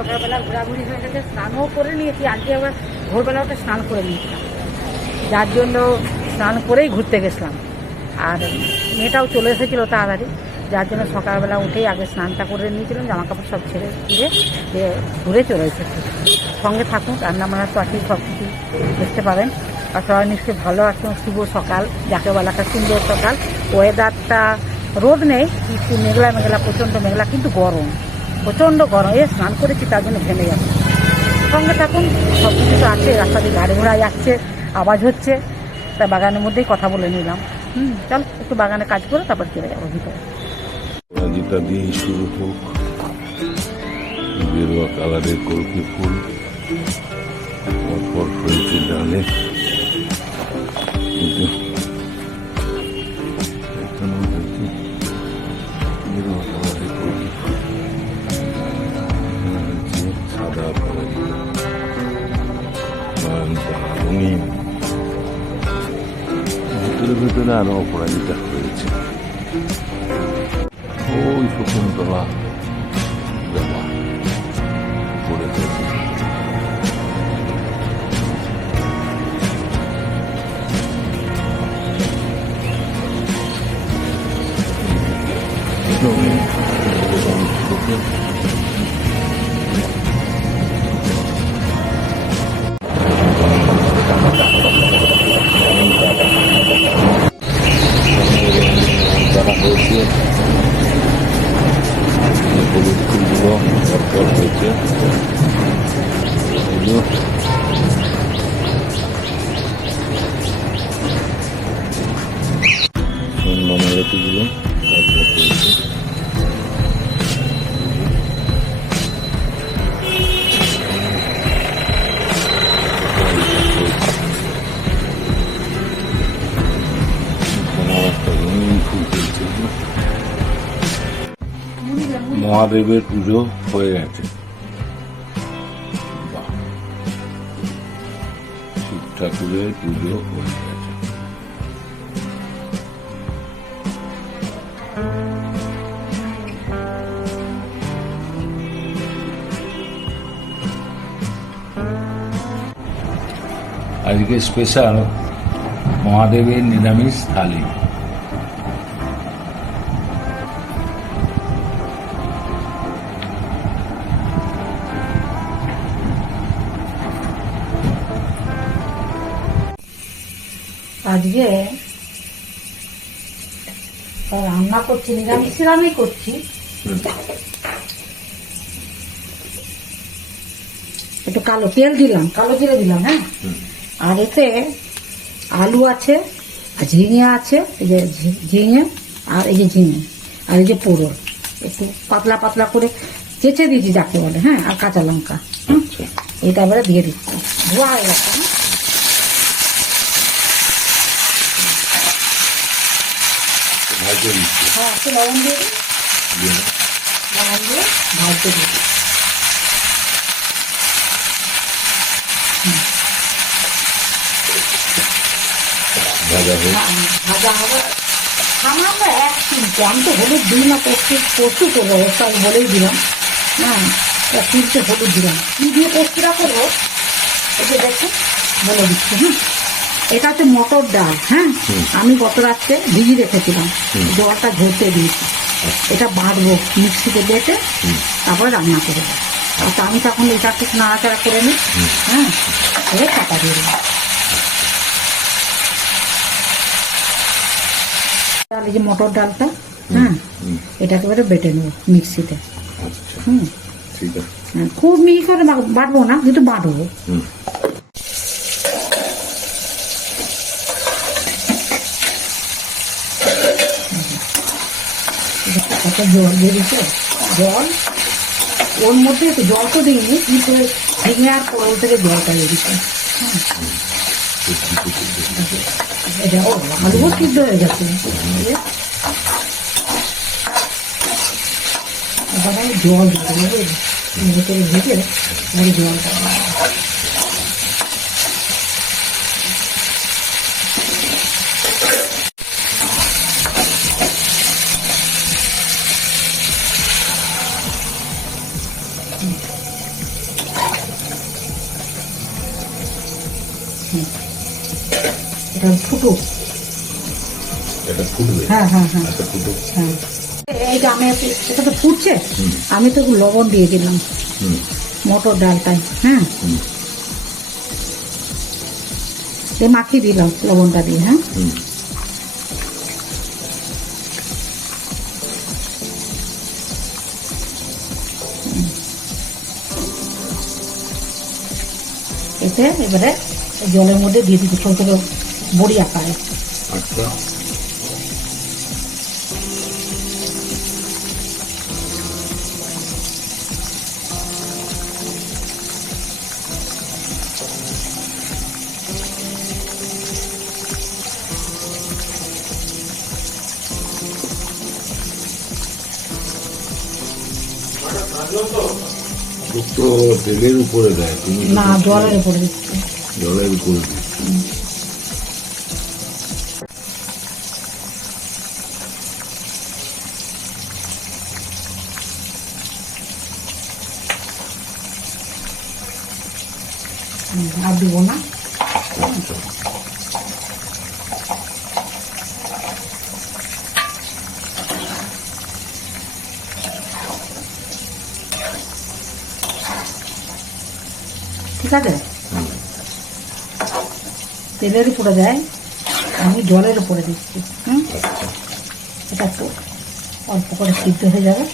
সকালবেলা ঘোরাঘুরি হয়ে গেছে, স্নানও করে নিয়েছি। আজকে আবার ভোরবেলা ওটা স্নান করে নিয়েছিলাম। যার জন্য স্নান করেই ঘুরতে গেছিলাম। আর মেয়েটাও চলে এসেছিল তাড়াতাড়ি। যার জন্য সকালবেলা উঠেই আগে স্নানটা করে নিয়েছিলাম জামা কাপড় সব ছেড়ে দিয়ে ঘুরে চলে এসেছি। সঙ্গে থাকুন রান্না বান্না তো আছে সব কিছু দেখতে পাবেন। আর সবাই নিশ্চয়ই ভালো আছেন, শুভ সকাল, যাকে বলা একটা সুন্দর সকাল। ওয়েদারটা রোদ নেই, কিন্তু মেঘলা মেঘলা প্রচণ্ড মেঘলা, কিন্তু গরম। প্রচণ্ড গরম এ স্নান করেছি, তার জন্য ঘেমে যাচ্ছে সঙ্গে থাকুন সব কিছু তো আছে, রাস্তা দিয়ে গাড়ি ঘোড়া যাচ্ছে, আওয়াজ হচ্ছে। তা বাগানের মধ্যেই কথা বলে নিলাম। হুম, চল, একটু বাগানে কাজ করে তারপর চলে যাব ভিতরে। দিয়ে শুরু হোক। কালারের কলকি ফুল। ডালে। ভিতরে ভিতরে আরও অপরাজিতা হয়েছে ওই শকুন্তলা জবা পড়ে গেছে যারা মহাদেবের পুজো হয়ে গেছে। শিব ঠাকুরের পুজো হয়ে গেছে আজকে স্পেশাল মহাদেবের নিরামিষ থালি আজকে রান্না করছি নিরামিষ রান্নাই করছি। একটু কালো তেল দিলাম। কালো জিরে দিলাম হ্যাঁ? আর এতে আলু আছে আর ঝিঙে আছে এই যে ঝি- ঝিঙে আর এই যে ঝিঙে আর এই যে পোড়ো একটু পাতলা পাতলা করে চেঁচে দিয়েছি যাকে বলে হ্যাঁ? আর কাঁচা লঙ্কা হুম? আচ্ছা। এটা এবারে দিয়ে দিচ্ছি। ধোয়া হয়ে গেছে হ্যাঁ ভাজে দিচ্ছি হ্যাঁ একটু লবণ দিয়ে দিই দিয়ে লবণ দিয়ে ভাজতে দিই ভাজা হয়ে ভাজা হবে। সামান্য এক চিমটে আমি তো হলুদ দিই না পোস্ত পোস্ত করব অবশ্য আমি বলেই দিলাম। হ্যাঁ এক চিমটে হলুদ দিলাম। কি দিয়ে পোস্তটা করব? এটা দেখুন বলে দিচ্ছি হ্যাঁ। এটা হচ্ছে মটর ডাল হ্যাঁ? আমি গত রাত্রে ভিজি রেখেছিলাম। জলটা ঝরতে দিয়েছি। এটা বাঁধবো মিক্সিতে বেটে। তারপরে রান্না করব আর তা আমি তখন এটা একটু নাড়াচাড়া করে নিই। হ্যাঁ? করে চাপা দিয়ে দেবো। এই যে মটর ডালটা হ্যাঁ? এটাকে এবারে বেটে নেব মিক্সিতে। আচ্ছা। হুম। হ্যাঁ, খুব মিহি করে বাটবো না কিন্তু বাটবো। কত জল দিচ্ছে। জল, ওর মধ্যে একটু জল তো দিইনি কিন্তু ঝিঙে আর পরল থেকে জলটা দিয়ে এটা ও আলুও সিদ্ধ হয়ে গেছে। দিয়ে জল দিতে হবে ভেজে জলটা এটা ফুটো। এটা ফুটবে হ্যাঁ হ্যাঁ হ্যাঁ। আচ্ছা ফুটো। হ্যাঁ। এই যে আমি এটা তো ফুটছে? আমি তো লবণ দিয়ে দিলাম। মটর ডালটায় হ্যাঁ। মাখিয়ে দিলাম লবণটা দিয়ে হ্যাঁ। এতে এবারে জলের মধ্যে দিয়ে ছোটো ছোটো বড়ি আকারে আচ্ছা। তো তেলের উপরে দেয় তুমি না জলের উপরে জলের উপরে আর দিব না? ঠিক আছে? তেলের উপরে দেয়, আমি জলের উপরে দিচ্ছি, হুম? এটা একটু অল্প করে সিদ্ধ হয়ে যাবে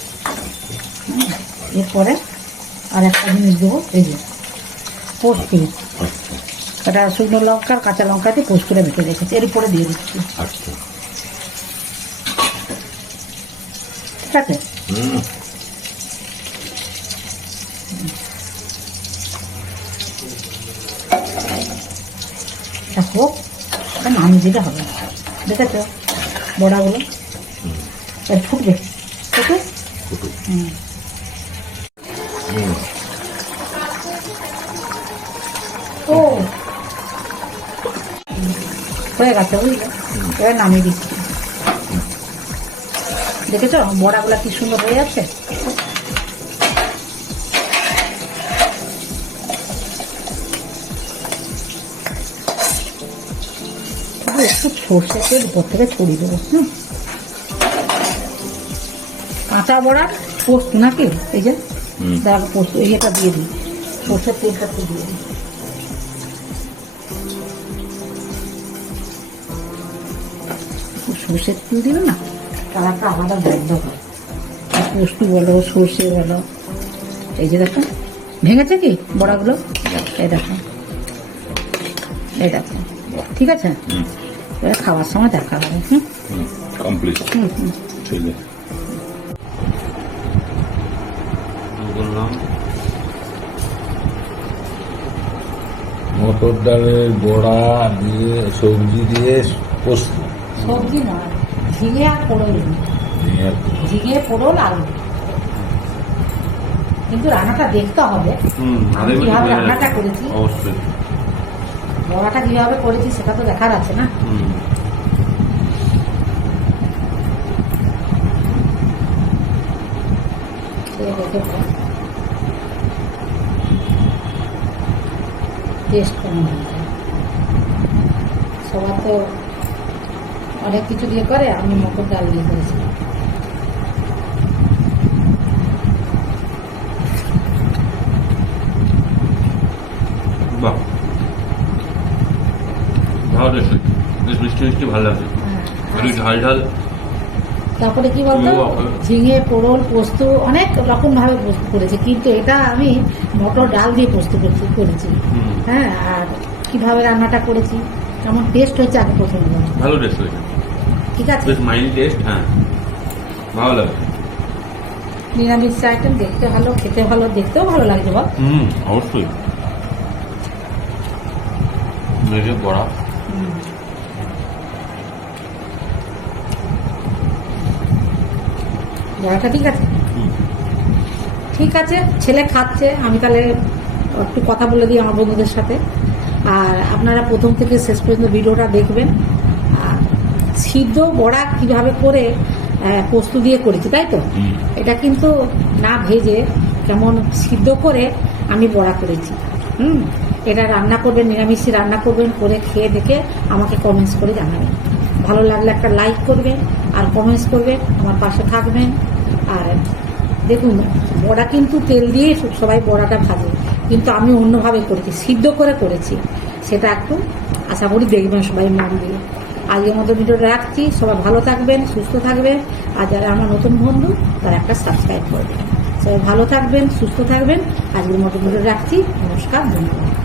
এরপরে আর একটা জিনিস দেবো, এই যে। পোস্ত আচ্ছা। এটা শুকনো লঙ্কা আর কাঁচা লঙ্কা দিয়ে পোস্ত করে বেটে রেখেছি। এর উপরে দিয়ে দিচ্ছি। আচ্ছা। ঠিক আছে? হোক নামিয়ে দিলে হবে। দেখেছ? বড়াগুলো? ফুটবে। ফুটে ফুটো হুম। ও। হয়ে গেছে বুঝলে? এবার নামিয়ে দিচ্ছি। দেখেছ? বড়াগুলো কি সুন্দর হয়ে যাচ্ছে? একটু সর্ষে তেল উপর থেকে ছড়িয়ে দেবো হুম? কাঁচা বড়া পোস্ত নাকি? এই যে পোস্ত এইটা দিয়ে দিই। সর্ষের তেলটা দিয়ে দিই। সর্ষের তেল দিলে না? কালারটা আলাদা বদ্ধ হয়। পোস্ত বলো সর্ষে বলো এই যে দেখো ভেঙেছে কি বড়াগুলো? এই দেখো এই দেখো ঠিক আছে? হুম। এবার খাওয়ার সময় দেখা হবে হুম? হুম কমপ্লিট হুম হুম। ঠিক আছে। বললাম মটর ডালের বড়া দিয়ে সবজি দিয়ে পোস্ত। সবজি নয় ঝিঙে আর পোড়ল ঝিঙে পোড়ল আলু। কিন্তু রান্নাটা দেখতে হবে। আমি কীভাবে রান্নাটা করেছি? বড়াটা কীভাবে করেছি সেটা তো দেখার আছে না? টেস্ট কেমন হয়েছে? সবার তো অনেক কিছু দিয়ে করে আমি মটর ডাল দিয়ে করেছি। মিষ্টি মিষ্টি ভালো ঝাল ঝাল। তারপরে কি বলতো? ঝিঙে পোড়ল পোস্ত অনেক রকম ভাবে পোস্ত করেছি কিন্তু এটা আমি মটর ডাল দিয়ে পোস্ত করেছি করেছি। হ্যাঁ আর কীভাবে রান্নাটা করেছি কেমন টেস্ট হয়েছে আগে প্রথম ভালো টেস্ট হয়েছে। ঠিক আছে? বেশ মাইল্ড টেস্ট হ্যাঁ। ভালো লাগছে নিরামিষ আইটেম দেখতে ভালো খেতে ভালো দেখতেও ভালো লাগছে বল। হুম অবশ্যই। মেঘে বড়া। বড়াটা ঠিক আছে? ঠিক আছে ছেলে খাচ্ছে আমি তাহলে একটু কথা বলে দিই আমার বন্ধুদের সাথে। আর আপনারা প্রথম থেকে শেষ পর্যন্ত ভিডিওটা দেখবেন। সিদ্ধ বড়া কীভাবে করে পোস্ত দিয়ে করেছি তাই তো? এটা কিন্তু না ভেজে কেমন সিদ্ধ করে আমি বড়া করেছি। হুম? এটা রান্না করবেন নিরামিষই রান্না করবেন করে খেয়ে দেখে আমাকে কমেন্টস করে জানাবেন। ভালো লাগলে একটা লাইক করবেন আর কমেন্টস করবেন আমার পাশে থাকবেন। আর দেখুন বড়া কিন্তু তেল দিয়ে সবাই বড়াটা ভাজে। কিন্তু আমি অন্যভাবে করেছি সিদ্ধ করে করেছি। সেটা একটু আশা করি দেখবেন সবাই মন দিয়ে। আজকের মতো ভিডিওটা রাখছি। সবাই ভালো থাকবেন, সুস্থ থাকবেন। আর যারা আমার নতুন বন্ধু, তারা একটা সাবস্ক্রাইব করবেন। সবাই ভালো থাকবেন, সুস্থ থাকবেন। আজকের মতো ভিডিও রাখছি। নমস্কার, ধন্যবাদ।